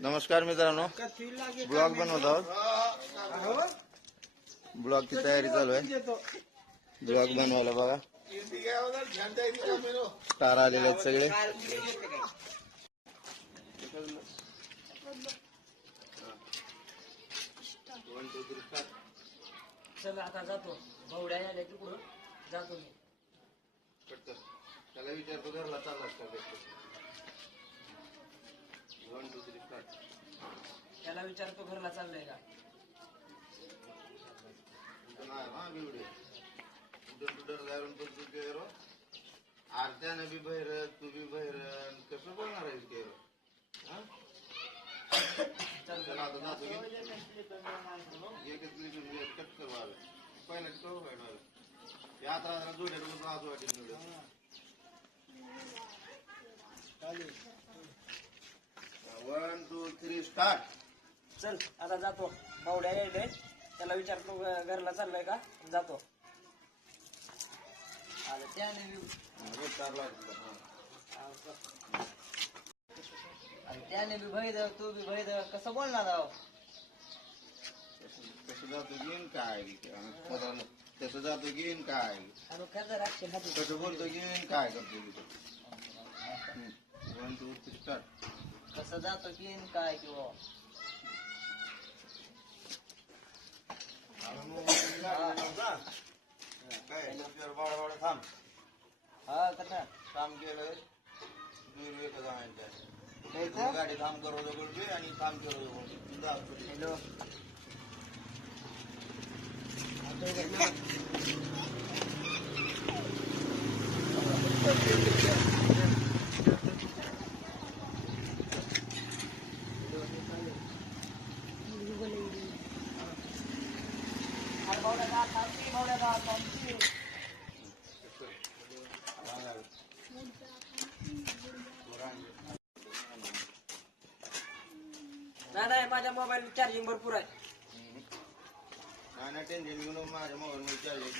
नमस्कार मित्रांनो, ब्लॉग बनवत आहोत. ब्लॉगची तयारी चालू आहे. ब्लॉग बनवायला बघा स्टार आलेले आहेत सगळे. चला आता जातो. भावड्या आल्या की पुढं जातो मी. त्याला विचारतो घरला चालला स्टार्ट. त्याला विचारतो घरला चाललंय का. आरत्यानं बी बहिर, तू बी बहिर, कसं बोलणार आहेस केरो. चला आता जातो एकच मिनिट कट करवावे पहिला करू पाहिजे यात्रा जोड्या आज वाटेल. 1 2 3 स्टार्ट. चल आता जातो. भावड्या यायले त्याला विचारतो घरला चाललंय का. जातो. आलं त्याने बी भैद, तू बी भैद, कसं बोलणार आहो. कसं जातो घेईन काय तसं जातो घेईन काय कसं बोलतो घेईन काय करतो. 1 2 3 स्टार्ट. कसं जातो की काय किंवा काय बाळा थांब. हा करणार काम केलं दूर एक गाडी थांब करू दगड आणि काम केलं. हॅलो नाही, माझ्या मोबाईल चार्जिंग भरपूर आहे. नाही टेन्शन घेऊन माझ्या मोबाईल मध्ये चार्जिंग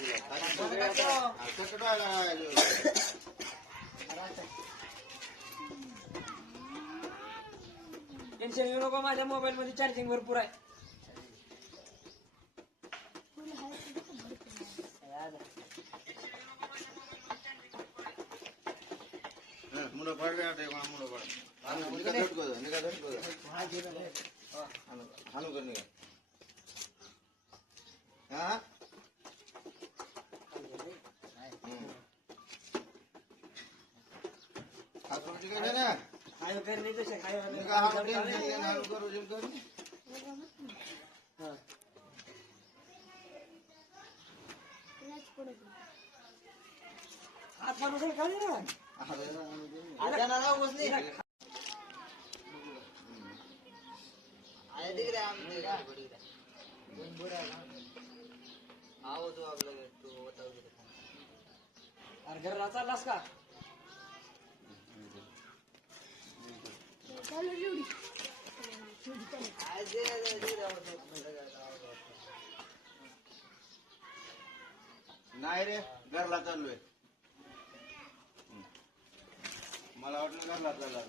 टेन्शन घेऊ नको, माझ्या मोबाईल मध्ये चार्जिंग भरपूर आहे. मुलं पडले मुलं पड हानू कर निघा. हा हात माणूस खाली ना घरला चाललास का. नाही रे घरला चाललोय. मला वाटलं घरला चालला.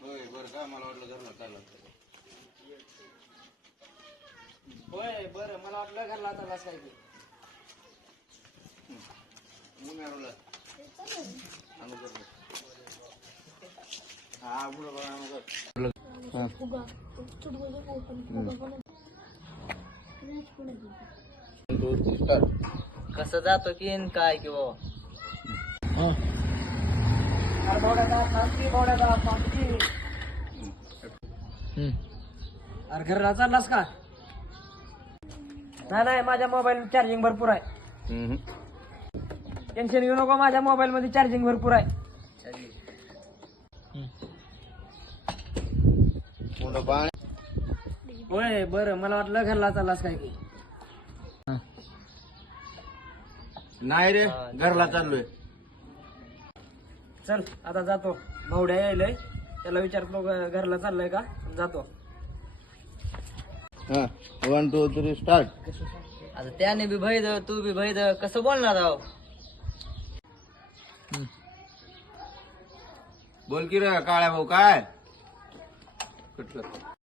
होय बरं का मला वाटलं घरला चालला. होय बरं मला वाटलं घरला चाललास काय की. कसं जातो की काय किंवा अरे घरला चाललास का. नाही, माझ्या मोबाईल चार्जिंग भरपूर आहे. टेन्शन घेऊ नको, माझ्या मोबाईल मध्ये चार्जिंग भरपूर आहे. होय बरं मला वाटलं घरला चाललास काय की. नाही रे घरला चाललोय. चल आता जातो. भावड्या यायलंय त्याला विचारतो घरला चाललंय का. जातो. हा 1 2 3 स्टार्ट. आता त्याने बी भैद तू बी भैद कसं बोलणार आहो. बोल की रे काळ्या भाऊ काय कट कर.